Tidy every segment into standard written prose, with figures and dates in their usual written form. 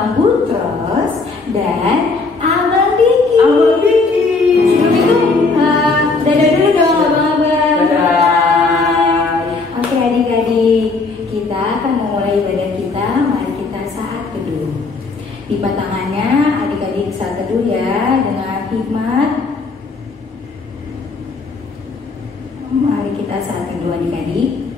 Abang Butros dan Abang Diki. Abang Diki. Sebelum itu, dadah dulu dong abang-abang. Dadah. Oke adik-adik, kita akan memulai ibadah kita. Mari kita saat teduh. Lipat tangannya adik-adik saat teduh ya dengan hikmat. Mari kita saat teduh adik-adik.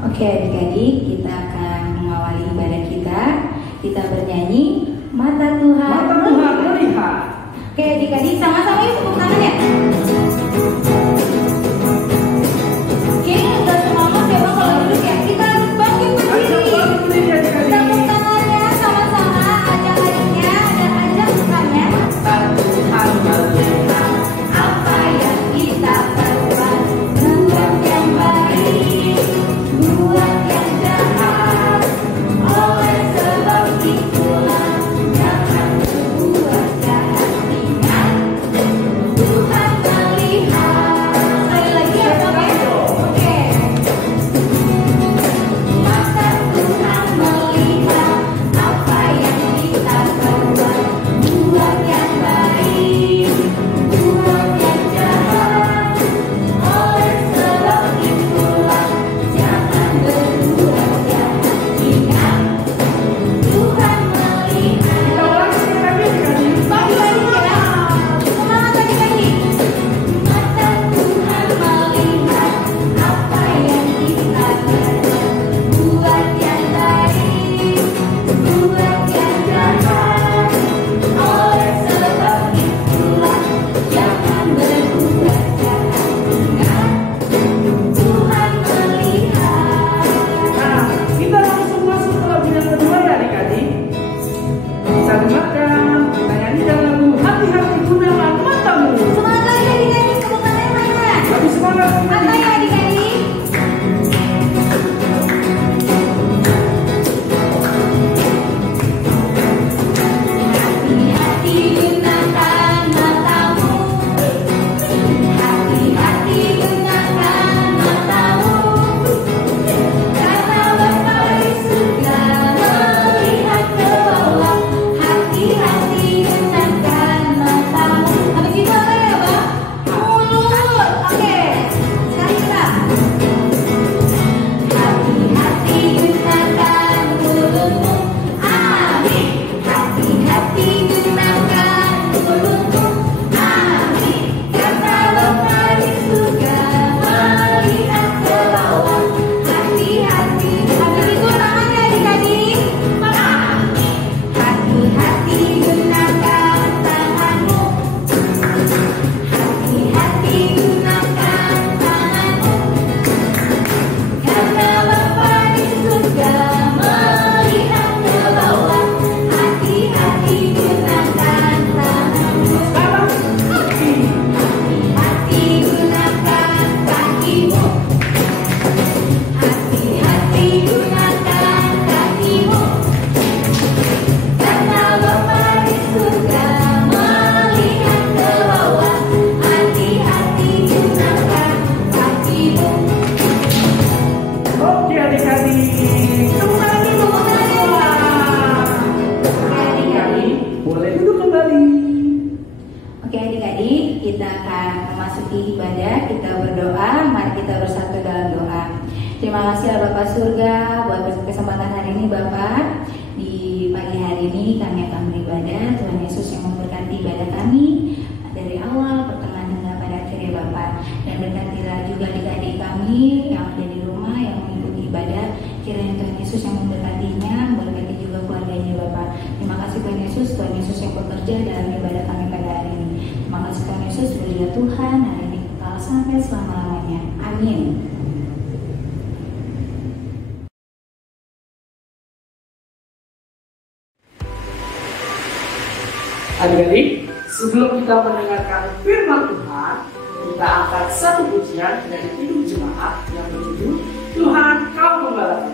Oke adik-adik, kita akan mengawali ibadah kita. Kita bernyanyi Mata Tuhan melihat. Oke adik-adik, sama-sama yuk tepuk tangan ya. Oke, udah semangat ya bang kalau duduk ya. Kita harus bangkit berdiri. Tepuk tangannya sama-sama. Ajak-ajaknya, ajak bukannya. Mata Tuhan melihat Apa yang kita perbuat, buat yang baik, buat yang jahat. Oleh sebab itulah jangan berbuat jahat. Ingat, Tuhan melihat. Sekali lagi ya bang ya. Oke. Mata Tuhan melihat apa yang kita perbuat, buat yang baik, buat yang jahat. Oleh sebab itulah jangan berbuat jahat. Ingat, Tuhan melihat. Kita ulangi sekali lagi adik-adik. Bagi-bagi ya. Semangat adik-adik. Mata Tuhan melihat apa yang kita perbuat, buat yang baik, buat yang jahat. Oleh sebab itulah jangan berbuat jahat. Ingat, Tuhan melihat. Nah, kita langsung masuk ke lagu yang kedua ya adik-adik. Kita dengarkan, kita nyanyikan lagu Hati-hati gunakan matamu. Semangat lagi adik-adik, tepuk tangannya mana? Lebih semangat. Apa ya adik-adik? Hati-hati gunakan matamu. Hati-hati gunakan matamu. Karena Bapa di surga melihat ke bawah. Hati-hati gunakan matamu. Habis itu apa ya Bang? Mulut. Oke. Sekali kita. Hati-hati gunakan mulutmu. Amin. Hati-hati gunakan mulutmu. Amin. Karena Bapa di surga melihat ke bawah. Hati-hati. Habis itu tangannya adik-adik. Hati-hati gunakan tanganmu. Hati-hati gunakan tanganmu. Karena Bapa di surga melihat ke bawah. Hati-hati gunakan tanganmu. Sekarang kaki. Hati-hati gunakan kakimu. Hati-hati gunakan kakimu. Karena Bapa di surga melihat ke bawah. Hati-hati gunakan kakimu. Oke adik-adik. Tepuk tangan dulu, tepuk tangan. Adik-adik, boleh duduk kembali. Oke adik-adik, kita akan memasuki ibadah. Kita berdoa, mari kita bersatu dalam doa. Terima kasih ya Bapak Surga buat kesempatan hari ini Bapak. Di pagi hari ini kami akan beribadah. Tuhan Yesus yang memberkati ibadah kami dari awal, pertengahan hingga pada akhirnya Bapak. Dan berkatilah juga adik-adik kami yang ada di rumah yang mengikuti ibadah. Kiranya Tuhan Yesus yang memberkatinya, memberkati juga keluarganya Bapak. Terima kasih Tuhan Yesus yang bekerja dalam ibadah kami pada hari ini. Terima kasih Tuhan Yesus, berdoa Tuhan hari ini kekal sampai selama-lamanya. Amin. Adik-adik, sebelum kita mendengarkan firman Tuhan, kita angkat satu pujian dari Kidung Jemaat yang berjudul Tuhan Kau Gembalaku.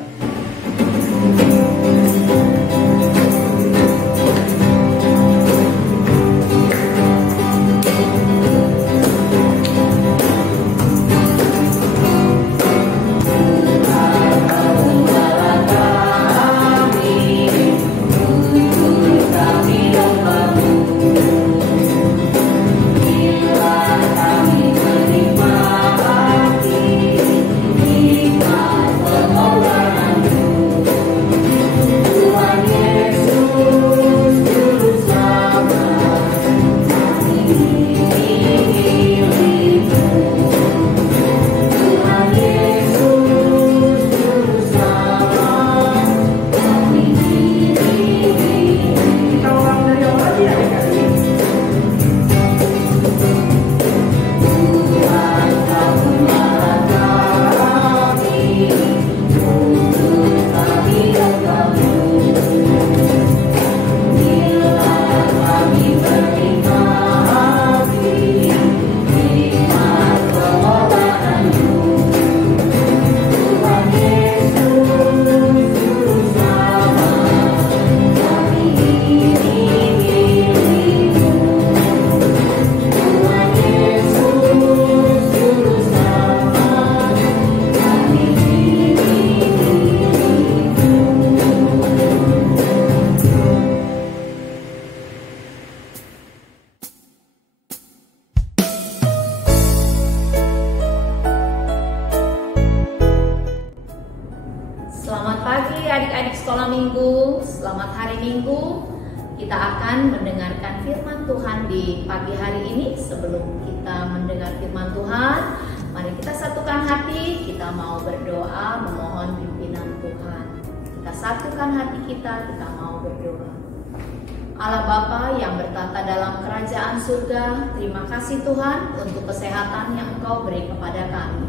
Selamat pagi adik-adik sekolah minggu, selamat hari minggu. Kita akan mendengarkan firman Tuhan di pagi hari ini. Sebelum kita mendengar firman Tuhan, mari kita satukan hati, kita mau berdoa memohon pimpinan Tuhan. Kita satukan hati kita mau berdoa. Allah Bapa yang bertata dalam kerajaan surga, terima kasih Tuhan untuk kesehatan yang Engkau beri kepada kami.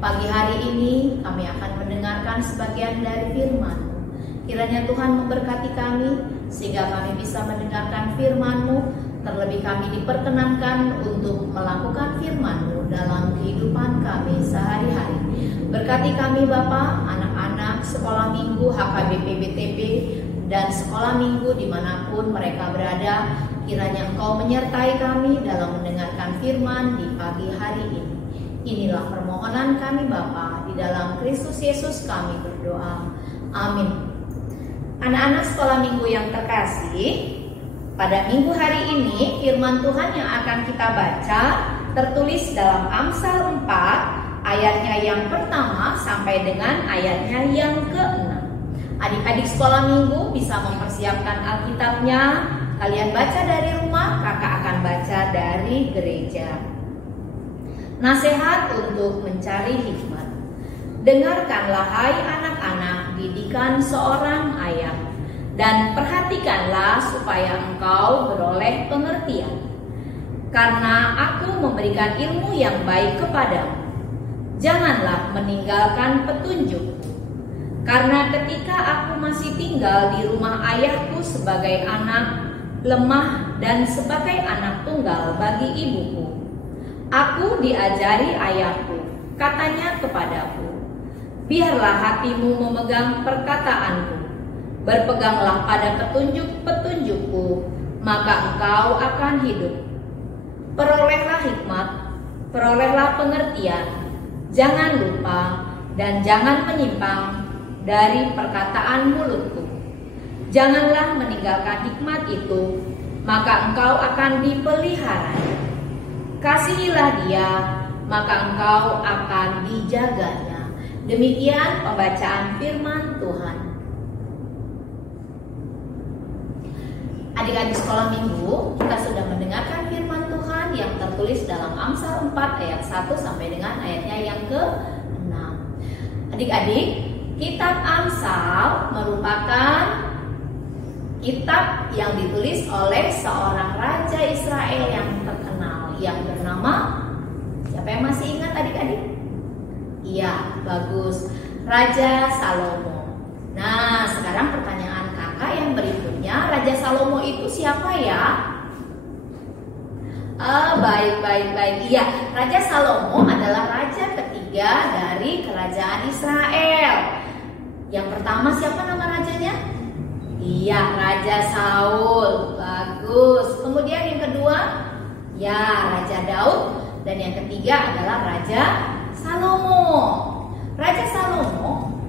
Pagi hari ini kami akan mendengarkan sebagian dari firman-Mu. Kiranya Tuhan memberkati kami sehingga kami bisa mendengarkan firman-Mu. Terlebih kami diperkenankan untuk melakukan firman-Mu dalam kehidupan kami sehari-hari. Berkati kami Bapa, anak-anak sekolah minggu HKBP BTP dan sekolah minggu dimanapun mereka berada. Kiranya Engkau menyertai kami dalam mendengarkan firman di pagi hari ini. Inilah permohonan kami Bapa, di dalam Kristus Yesus kami berdoa. Amin. Anak-anak sekolah minggu yang terkasih, pada minggu hari ini firman Tuhan yang akan kita baca tertulis dalam Amsal 4 ayatnya yang pertama sampai dengan ayatnya yang ke-6. Adik-adik sekolah minggu bisa mempersiapkan Alkitabnya. Kalian baca dari rumah, kakak akan baca dari gereja. Nasihat untuk mencari hikmat. Dengarkanlah hai anak-anak didikan seorang ayah, dan perhatikanlah supaya engkau beroleh pengertian. Karena aku memberikan ilmu yang baik kepadamu. Janganlah meninggalkan petunjukku. Karena ketika aku masih tinggal di rumah ayahku sebagai anak lemah dan sebagai anak tunggal bagi ibuku, aku diajari ayahku, katanya kepadaku, biarlah hatimu memegang perkataanku, berpeganglah pada petunjuk-petunjukku, maka engkau akan hidup. Perolehlah hikmat, perolehlah pengertian, jangan lupa dan jangan menyimpang dari perkataan mulutku. Janganlah meninggalkan hikmat itu, maka engkau akan dipelihara. Kasihilah dia, maka engkau akan dijaganya. Demikian pembacaan firman Tuhan. Adik-adik sekolah minggu, kita sudah mendengarkan firman Tuhan yang tertulis dalam Amsal 4 ayat 1 sampai dengan ayatnya yang ke-6. Adik-adik, kitab Amsal merupakan kitab yang ditulis oleh seorang raja Israel yang terkenal, yang bernama, siapa yang masih ingat adik-adik? Iya, bagus, Raja Salomo. Nah, sekarang pertanyaan kakak yang berikutnya, Raja Salomo itu siapa ya? Baik. Iya, Raja Salomo adalah raja ketiga dari kerajaan Israel. Yang pertama siapa nama rajanya? Iya, Raja Saul. Bagus. Kemudian yang kedua, ya Raja Daud. Dan yang ketiga adalah Raja Salomo. Raja Salomo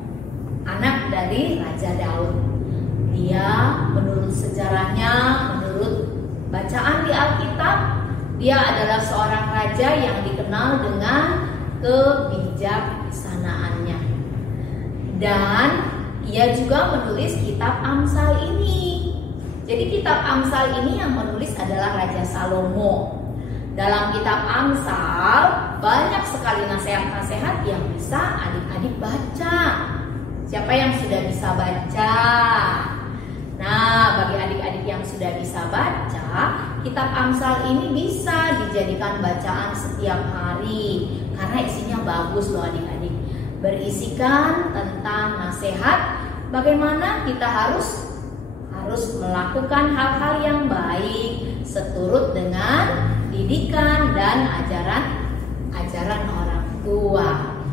anak dari Raja Daud. Dia menurut sejarahnya, menurut bacaan di Alkitab, dia adalah seorang raja yang dikenal dengan kebijaksanaannya. Dan ia juga menulis kitab Amsal ini. Jadi kitab Amsal ini yang menulis adalah Raja Salomo. Dalam kitab Amsal banyak sekali nasihat-nasihat yang bisa adik-adik baca. Siapa yang sudah bisa baca? Nah, bagi adik-adik yang sudah bisa baca, kitab Amsal ini bisa dijadikan bacaan setiap hari karena isinya bagus loh adik-adik. Berisikan tentang nasihat bagaimana kita harus melakukan hal-hal yang baik seturut dengan didikan dan ajaran orang tua.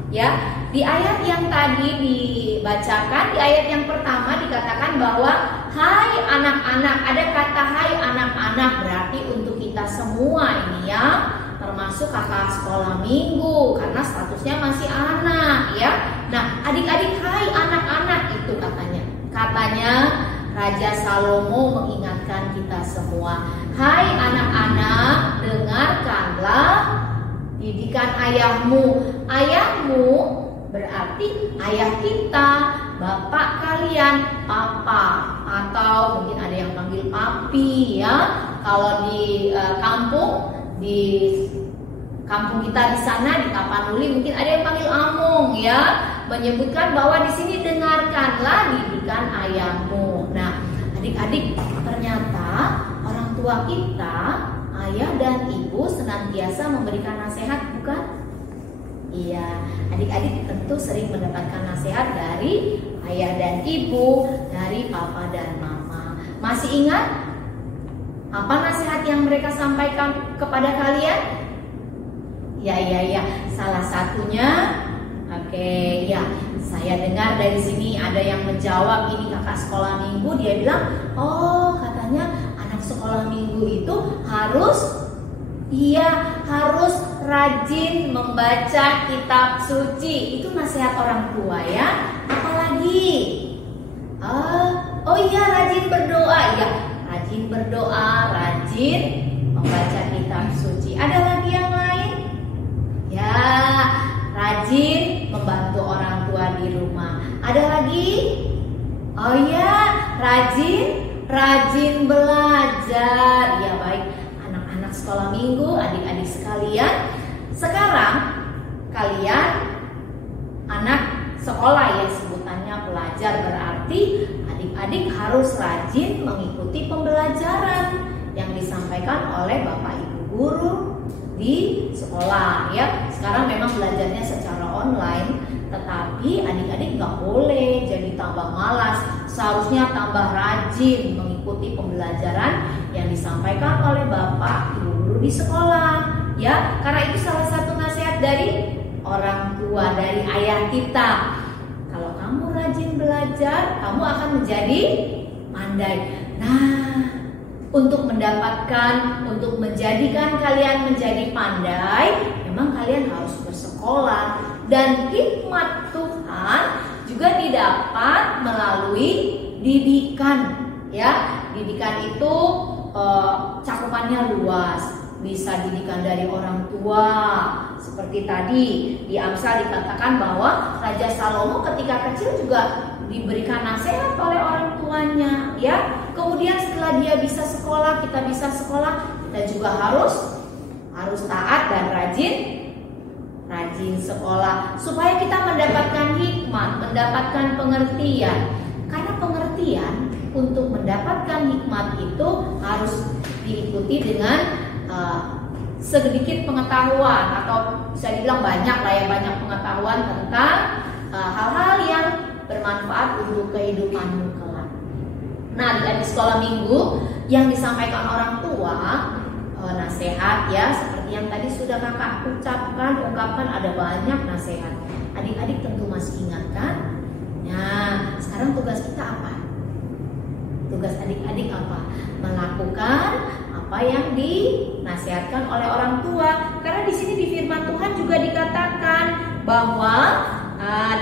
Ya, di ayat yang tadi dibacakan, di ayat yang pertama dikatakan bahwa hai anak-anak, ada kata hai anak-anak, berarti untuk kita semua ini ya, termasuk kakak sekolah minggu karena statusnya masih anak ya. Nah, adik-adik hai anak-anak itu katanya Raja Salomo mengingatkan kita semua, hai anak-anak, dengarkanlah didikan ayahmu. Ayahmu berarti ayah kita, bapak kalian, papa, atau mungkin ada yang panggil papi ya. Kalau di kampung kita di sana di Tapanuli mungkin ada yang panggil amung ya, menyebutkan bahwa di sini dengarkanlah didikan ayahmu. Nah, adik-adik, ternyata orang tua kita, ayah dan ibu senantiasa memberikan nasihat, bukan? Iya, adik-adik tentu sering mendapatkan nasihat dari ayah dan ibu, dari papa dan mama. Masih ingat apa nasihat yang mereka sampaikan kepada kalian? Ya, salah satunya, ya, saya dengar dari sini ada yang menjawab, ini kakak sekolah minggu, dia bilang, oh katanya anak sekolah minggu itu harus rajin membaca kitab suci. Itu nasihat orang tua ya. Apalagi? Rajin berdoa ya. Rajin berdoa, rajin membaca kitab suci. Ada lagi yang lain? Ya, rajin membantu orang tua di rumah. Ada lagi? Oh ya, rajin belajar. Ya baik, anak-anak sekolah minggu, adik-adik sekalian, sekarang kalian anak sekolah ya, sebutannya pelajar, berarti adik-adik harus rajin mengikuti pembelajaran yang disampaikan oleh Bapak Ibu guru di sekolah ya. Sekarang memang belajarnya secara online, tetapi adik-adik nggak boleh jadi tambah malas. Seharusnya tambah rajin mengikuti pembelajaran yang disampaikan oleh Bapak Ibu guru di sekolah ya. Karena itu salah satu nasihat dari orang tua, dari ayah kita. Kalau kamu rajin belajar, kamu akan menjadi pandai. Nah, untuk menjadikan kalian menjadi pandai, memang kalian harus bersekolah. Dan hikmat Tuhan juga didapat melalui didikan ya. Didikan itu cakupannya luas, bisa didikan dari orang tua. Seperti tadi di Amsal dikatakan bahwa Raja Salomo ketika kecil juga diberikan nasihat oleh orang tuanya ya. Kemudian setelah dia bisa sekolah, kita bisa sekolah, kita juga harus taat dan rajin sekolah supaya kita mendapatkan hikmat, mendapatkan pengertian. Karena pengertian untuk mendapatkan hikmat itu harus diikuti dengan sedikit pengetahuan, atau bisa dibilang banyak pengetahuan tentang hal-hal yang bermanfaat untuk kehidupanmu kelak. Nah, di sekolah minggu yang disampaikan orang tua, nasihat ya, seperti yang tadi sudah kakak ungkapkan ada banyak nasihat. Adik-adik tentu masih ingat kan? Nah, sekarang tugas kita apa? Tugas adik-adik apa? Melakukan apa yang dinasihatkan oleh orang tua. Karena di sini di firman Tuhan juga dikatakan bahwa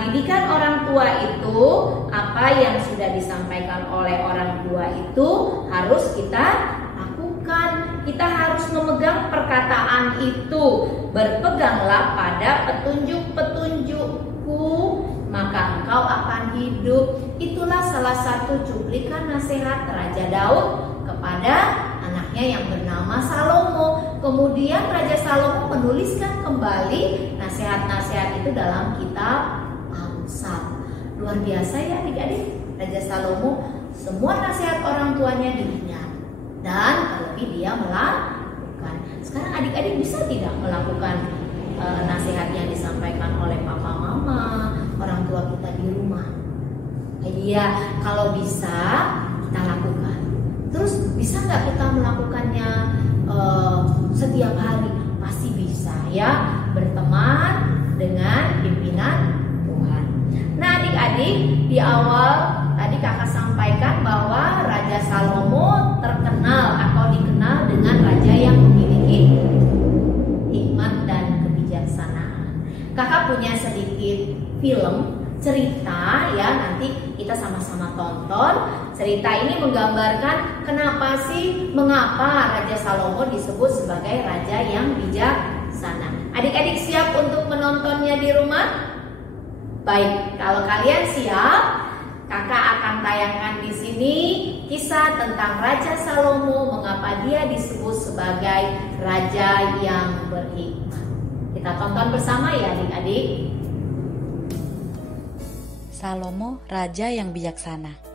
didikan orang tua itu, apa yang sudah disampaikan oleh orang tua itu harus kita lakukan. Kita harus memegang perkataan itu. Berpeganglah pada petunjuk-petunjukku, maka engkau akan hidup. Itulah salah satu cuplikan nasihat Raja Daud kepada anaknya yang bernama Salomo. Kemudian Raja Salomo menuliskan kembali nasihat-nasihat itu dalam kitab Amsal. Luar biasa ya adik-adik, Raja Salomo semua nasihat orang tuanya diingat dan terlebih dia melakukan. Sekarang adik-adik bisa tidak melakukan nasihat yang disampaikan oleh papa mama, orang tua kita di rumah? Iya, kalau bisa kita lakukan. Terus bisa nggak kita melakukannya setiap hari? Pasti bisa ya, berteman dengan pimpinan Tuhan. Nah adik-adik, di awal tadi kakak sampaikan bahwa Raja Salomo terkenal atau dikenal dengan raja yang memiliki hikmat dan kebijaksanaan. Kakak punya sedikit film cerita ya, nanti kita sama-sama tonton. Cerita ini menggambarkan mengapa Raja Salomo disebut sebagai raja yang bijaksana. Adik-adik siap untuk menontonnya di rumah? Baik, kalau kalian siap, kakak akan tayangkan di sini kisah tentang Raja Salomo, mengapa dia disebut sebagai raja yang berhikmat. Kita tonton bersama ya adik-adik. Salomo, raja yang bijaksana.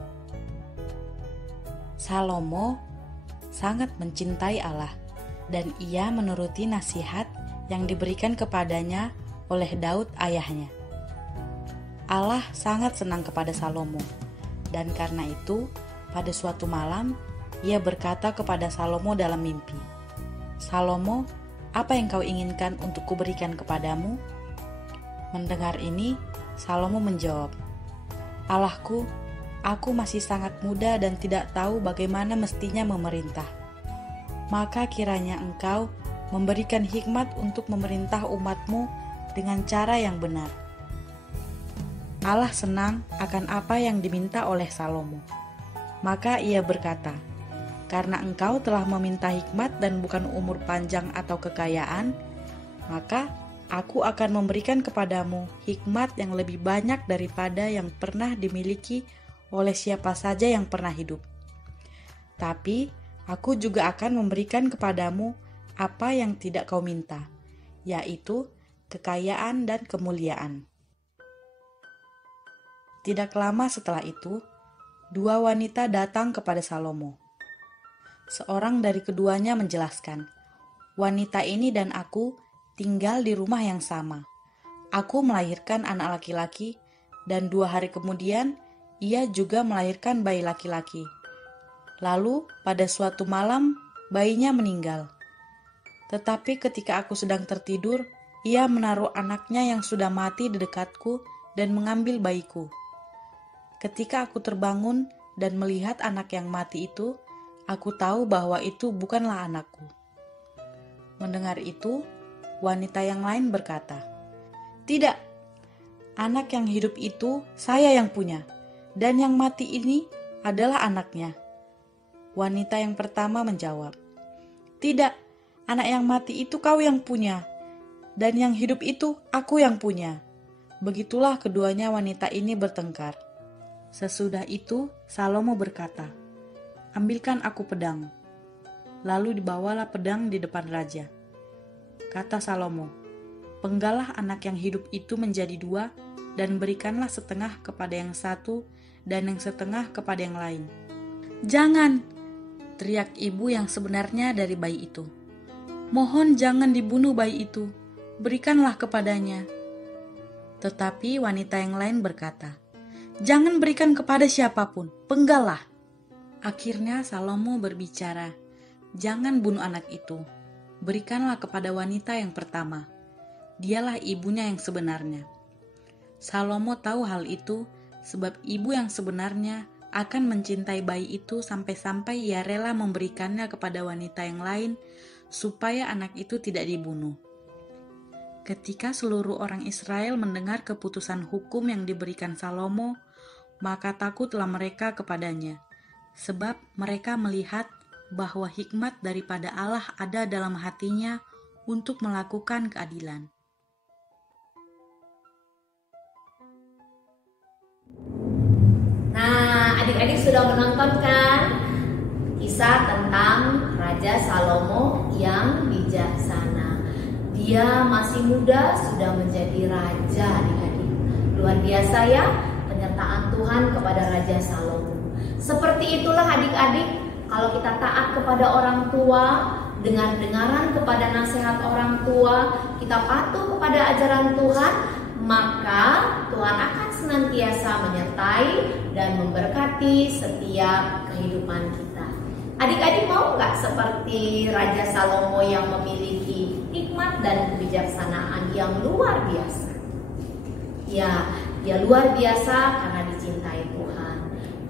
Salomo sangat mencintai Allah dan ia menuruti nasihat yang diberikan kepadanya oleh Daud ayahnya. Allah sangat senang kepada Salomo, dan karena itu pada suatu malam ia berkata kepada Salomo dalam mimpi, "Salomo, apa yang kau inginkan untuk kuberikan kepadamu?" Mendengar ini, Salomo menjawab, "Allahku, aku masih sangat muda dan tidak tahu bagaimana mestinya memerintah. Maka kiranya engkau memberikan hikmat untuk memerintah umatmu dengan cara yang benar." Allah senang akan apa yang diminta oleh Salomo. Maka ia berkata, "Karena engkau telah meminta hikmat dan bukan umur panjang atau kekayaan, maka aku akan memberikan kepadamu hikmat yang lebih banyak daripada yang pernah dimiliki oleh siapa saja yang pernah hidup. Tapi aku juga akan memberikan kepadamu apa yang tidak kau minta, yaitu kekayaan dan kemuliaan." Tidak lama setelah itu, dua wanita datang kepada Salomo. Seorang dari keduanya menjelaskan, "Wanita ini dan aku tinggal di rumah yang sama. Aku melahirkan anak laki-laki, dan 2 hari kemudian ia juga melahirkan bayi laki-laki. Lalu pada suatu malam bayinya meninggal. Tetapi ketika aku sedang tertidur, ia menaruh anaknya yang sudah mati di dekatku dan mengambil bayiku. Ketika aku terbangun dan melihat anak yang mati itu, aku tahu bahwa itu bukanlah anakku." Mendengar itu, wanita yang lain berkata, "Tidak, anak yang hidup itu saya yang punya, dan yang mati ini adalah anaknya." Wanita yang pertama menjawab, "Tidak, anak yang mati itu kau yang punya, dan yang hidup itu aku yang punya." Begitulah keduanya wanita ini bertengkar. Sesudah itu Salomo berkata, "Ambilkan aku pedang." Lalu dibawalah pedang di depan raja. Kata Salomo, "Penggalah anak yang hidup itu menjadi 2, dan berikanlah setengah kepada yang satu dan yang setengah kepada yang lain." "Jangan!" teriak ibu yang sebenarnya dari bayi itu. "Mohon jangan dibunuh bayi itu, berikanlah kepadanya." Tetapi wanita yang lain berkata, "Jangan berikan kepada siapapun, penggalah." Akhirnya Salomo berbicara, "Jangan bunuh anak itu, berikanlah kepada wanita yang pertama. Dialah ibunya yang sebenarnya. Salomo tahu hal itu, sebab ibu yang sebenarnya akan mencintai bayi itu sampai-sampai ia rela memberikannya kepada wanita yang lain, supaya anak itu tidak dibunuh. Ketika seluruh orang Israel mendengar keputusan hukum yang diberikan Salomo, maka takutlah mereka kepadanya, sebab mereka melihat bahwa hikmat daripada Allah ada dalam hatinya untuk melakukan keadilan. Nah, adik-adik sudah menonton kan kisah tentang Raja Salomo yang bijaksana. Dia masih muda sudah menjadi raja, adik-adik. Luar biasa ya penyertaan Tuhan kepada Raja Salomo. Seperti itulah adik-adik, kalau kita taat kepada orang tua, dengar-dengaran kepada nasihat orang tua, kita patuh kepada ajaran Tuhan, maka Tuhan akan senantiasa menyertai dan memberkati setiap kehidupan kita. Adik-adik mau nggak seperti Raja Salomo yang memiliki hikmat dan kebijaksanaan yang luar biasa? Ya, dia luar biasa karena dicintai Tuhan.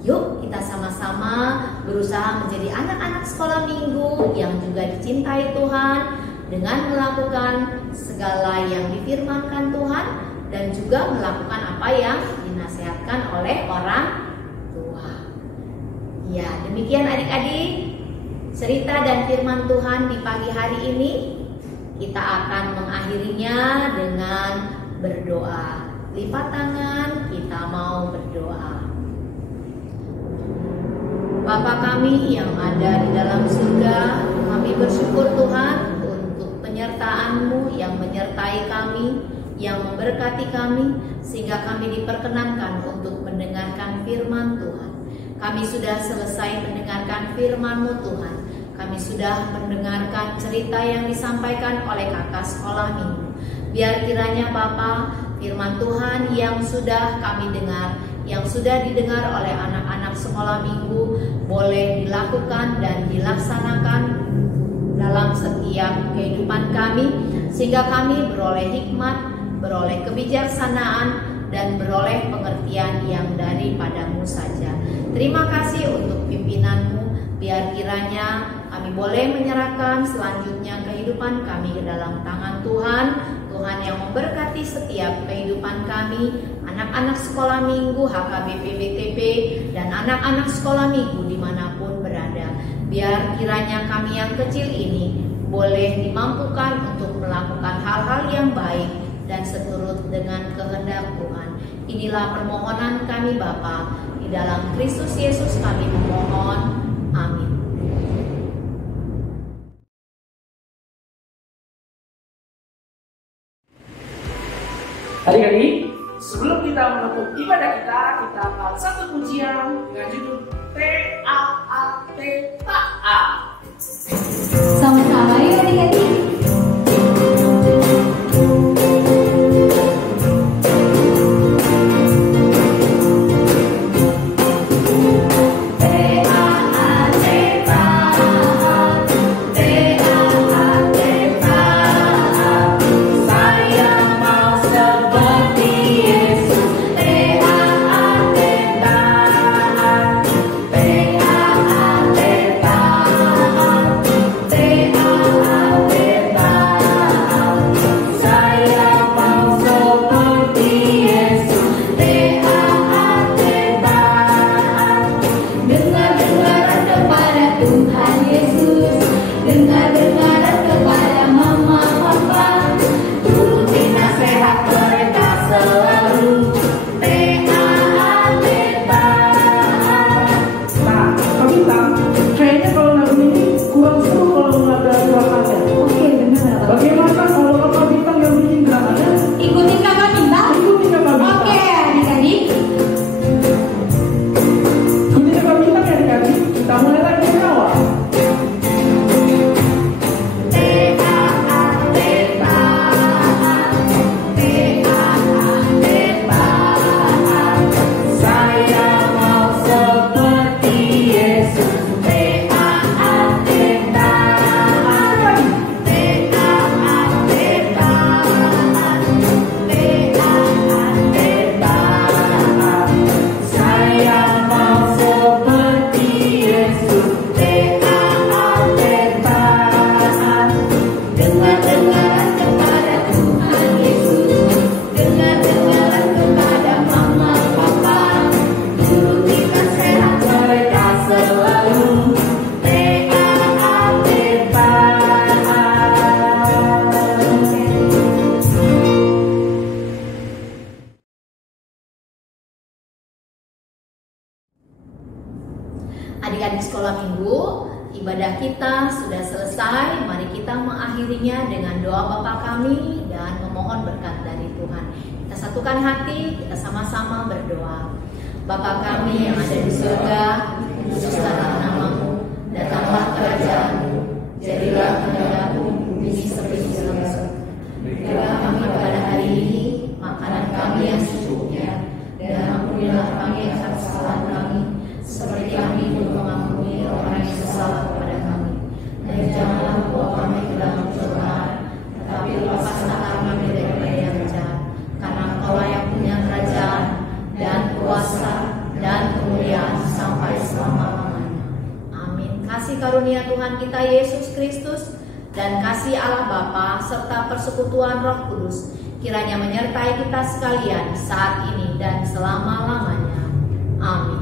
Yuk kita sama-sama berusaha menjadi anak-anak sekolah minggu yang juga dicintai Tuhan dengan melakukan segala yang difirmankan Tuhan dan juga melakukan apa yang dinasihatkan oleh orang tua. Ya, demikian adik-adik cerita dan firman Tuhan di pagi hari ini. Kita akan mengakhirinya dengan berdoa. Lipat tangan, kita mau berdoa. Bapa kami yang ada di dalam surga, kami bersyukur Tuhan untuk penyertaan-Mu yang menyertai kami, yang memberkati kami, sehingga kami diperkenankan untuk mendengarkan firman Tuhan. Kami sudah selesai mendengarkan firman-Mu Tuhan. Kami sudah mendengarkan cerita yang disampaikan oleh kakak sekolah minggu. Biar kiranya Bapa, firman Tuhan yang sudah kami dengar, yang sudah didengar oleh anak-anak sekolah minggu, boleh dilakukan dan dilaksanakan dalam setiap kehidupan kami, sehingga kami beroleh hikmat, beroleh kebijaksanaan, dan beroleh pengertian yang daripada-Mu saja. Terima kasih untuk pimpinan-Mu, biar kiranya kami boleh menyerahkan selanjutnya kehidupan kami ke dalam tangan Tuhan. Tuhan yang memberkati setiap kehidupan kami, anak-anak sekolah minggu HKBP BTP, dan anak-anak sekolah minggu dimanapun berada. Biar kiranya kami yang kecil ini boleh dimampukan untuk melakukan hal-hal yang baik dan seturut dengan kehendak Tuhan. Inilah permohonan kami Bapa, di dalam Kristus Yesus kami memohon. Amin. Adik-adik, sebelum kita menutup ibadah kita akan satu pujian dengan judul T-A-A-T-A. Sama-sama yuk adik-adik. Adik-adik sekolah minggu, ibadah kita sudah selesai. Mari kita mengakhirinya dengan doa Bapa kami dan memohon berkat dari Tuhan. Kita satukan hati, kita sama-sama berdoa. Bapa kami yang ada di surga, kuduskanlah nama-Mu, datanglah kerajaan-Mu, jadilah kehendak-Mu di bumi seperti di surga. Berikanlah kami pada hari ini makanan kami yang secukupnya, dan ampunilah kami atas kesalahan kami, seperti kami pun mengampuni orang yang bersalah kepada kami. Dan janganlah membawa kami ke dalam cobaan, tetapi lepaskanlah kami daripada yang jahat. Karena Engkaulah yang punya kerajaan dan kuasa dan kemuliaan sampai selama-lamanya. Amin. Kasih karunia Tuhan kita Yesus Kristus dan kasih Allah Bapa serta persekutuan Roh Kudus kiranya menyertai kita sekalian saat ini dan selama-lamanya. Amin.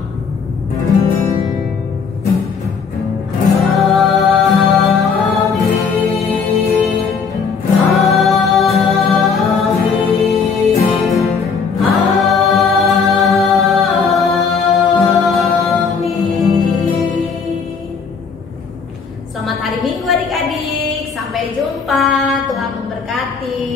Selamat hari Minggu adik-adik. Sampai jumpa. Tuhan memberkati.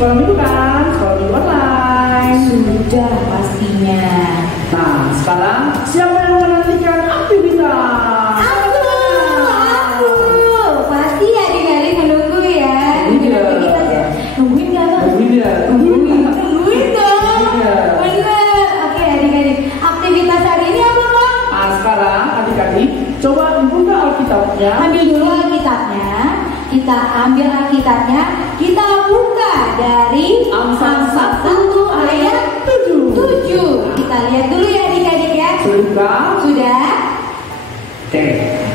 Sekolah minggu kan? Sekolah minggu online. Sudah pastinya. Nah, sekarang siapa yang menantikan aktivitas? Aku. Pasti adik-adik menunggu ya. Iya. Nungguin gak Bang? Nungguin dong. Iya. Bener. Oke adik-adik. Aktivitas hari ini apa Bang? Nah, sekarang adik-adik coba buka Alkitabnya. Ambil dulu Alkitabnya. Kita ambil Alkitabnya. Kita buka dari Amsal 1 ayat 7. Kita lihat dulu ya adik-adik ya. Sudah? Oke.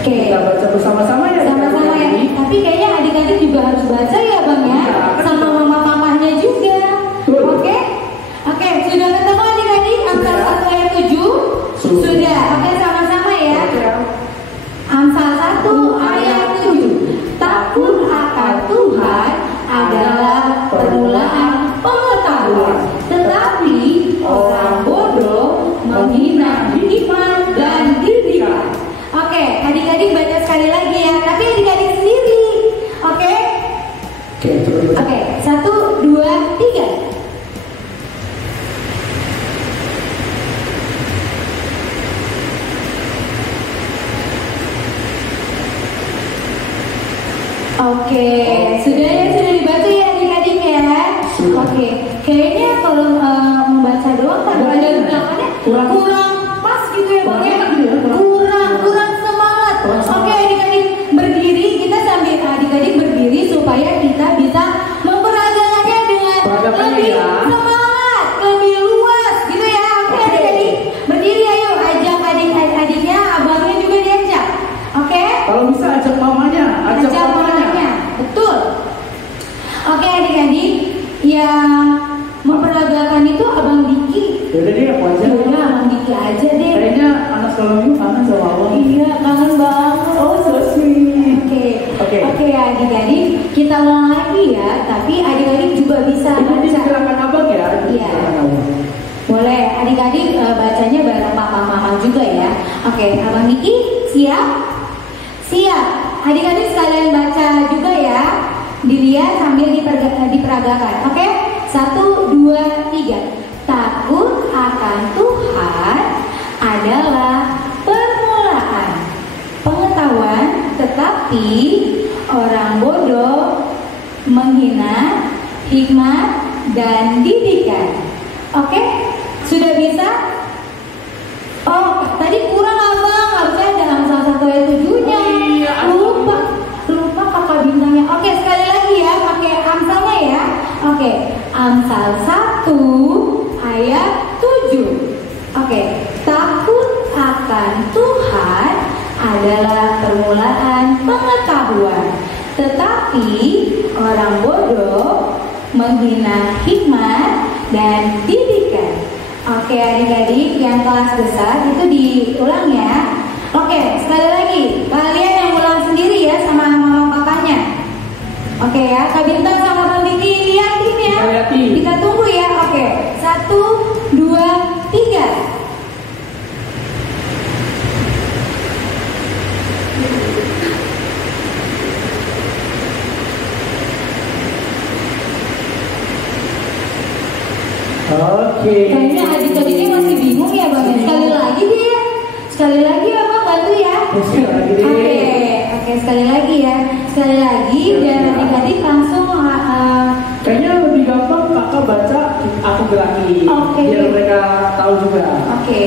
Kita baca bersama-sama ya. Sama-sama ya. Tapi kayaknya adik-adik juga harus baca ya Bang ya. Sama mama-mamanya juga. Oke? Oke, sudah ketemu adik-adik Amsal 1 ayat 7? Sudah. Oke, sama-sama ya. Amsal 1 ayat 7. Takut akan Tuhan adalah permulaan pengetahuan, tetapi orang bodoh menghina hikmat dan didikan. Oke, adik-adik baca sekali lagi ya, tapi adik-adik sendiri. Oke? Oke, 1, 2, 3. Oke, sudah dibaca ya adik-adik ya. Oke, kayaknya kalau membaca doang pada belakangnya kurang pas gitu ya Bang ya. Kurang semangat. Oke adik-adik berdiri, kita sambil adik-adik berdiri supaya kita bisa memperagakannya dengan lebih semangat, lebih luas gitu ya. Oke adik-adik berdiri, ayo ajak adik-adiknya, abangnya juga diajak. Oke? Kalau bisa ajak mamanya, ajak mamanya. Betul. Oke adik-adik, yang memperagakan itu Abang Diki. Yaudah deh, aku aja. Yaudah Abang Diki aja deh. Kayaknya anak sekolah minggu kangen sama Abang. Iya, kangen banget. Oh, so sweet. Oke adik-adik, kita ulang lagi ya. Tapi adik-adik juga bisa Nanti baca. silakan Abang ya. Iya. Oke, Abang Niki siap? Siap. Adik-adik sekalian baca juga ya. Dilihat sambil diperagakan. Oke? 1, 2, 3. Takut akan Tuhan adalah permulaan pengetahuan, tetapi orang bodoh menghina hikmat dan didikan. Oke? Sudah bisa? Oh, tadi kurang Abang, harusnya dalam salah satu ayat 7-nya. Lupa kakak bintangnya. Oke, sekali lagi ya, pakai Amsalnya ya. Oke, Amsal 1 ayat 7. Oke, takut akan Tuhan adalah permulaan pengetahuan, tetapi orang bodoh menghina hikmat dan didikan. Oke, adik-adik yang kelas besar itu diulang ya. Oke, sekali lagi kalian yang ulang sendiri ya sama mama papanya. Oke ya, Kak Bintang sama Bang Diki liatin ya. Kita tunggu ya. Oke, 1, 2, 3. Oke. Kayaknya adik-adiknya masih bingung ya Bang. Sekali lagi dia. Sekali lagi ya Bang, bantu ya. Oke, sekali lagi ya. Sekali lagi dan adik-adik langsung Kayaknya lebih gampang kakak baca, aku gerakin. Oke. Biar mereka tahu juga. Oke,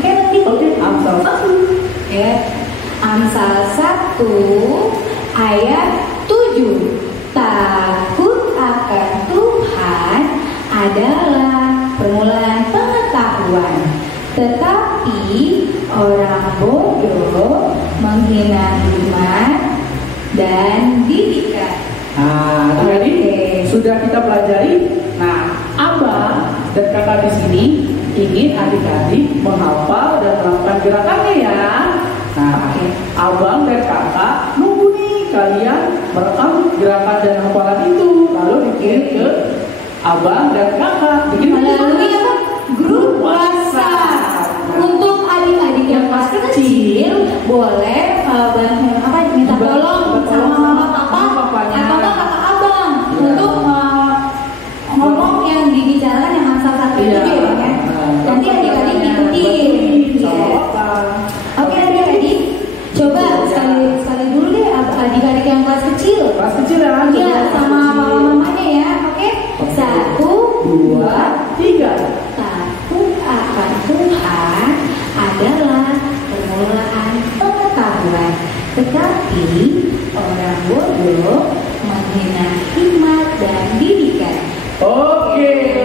nanti. Oke, Amsal 1. Ya. Amsal 1 ayat 7. Takut akan Tuhan adalah permulaan pengetahuan, tetapi orang bodoh menghina hikmat dan didikan. Nah, tadi sudah kita pelajari. Nah, Abang dan kakak di sini ingin adik-adik menghafal dan melakukan gerakannya ya. Nah, Abang dan kakak nunggu nih kalian merekam gerakan dan hafalan itu, lalu dikirim ke Abang dan kakak. Melalui apa? Grup WhatsApp. Untuk adik-adik yang kelas kecil boleh minta tolong sama mama papa atau kakak abang untuk ngomong yang dibicarakan yang Amsal 1 itu ya. Nanti adik-adik ikutin. Oke adik-adik, coba sekali dulu deh adik-adik yang kelas kecil. Kelas kecil ya. Iya, sama mama-mamanya ya. Oke. 1, 2, 3. Takut akan Tuhan adalah permulaan pengetahuan, tetapi orang bodoh menghina hikmat dan didikan. Oke.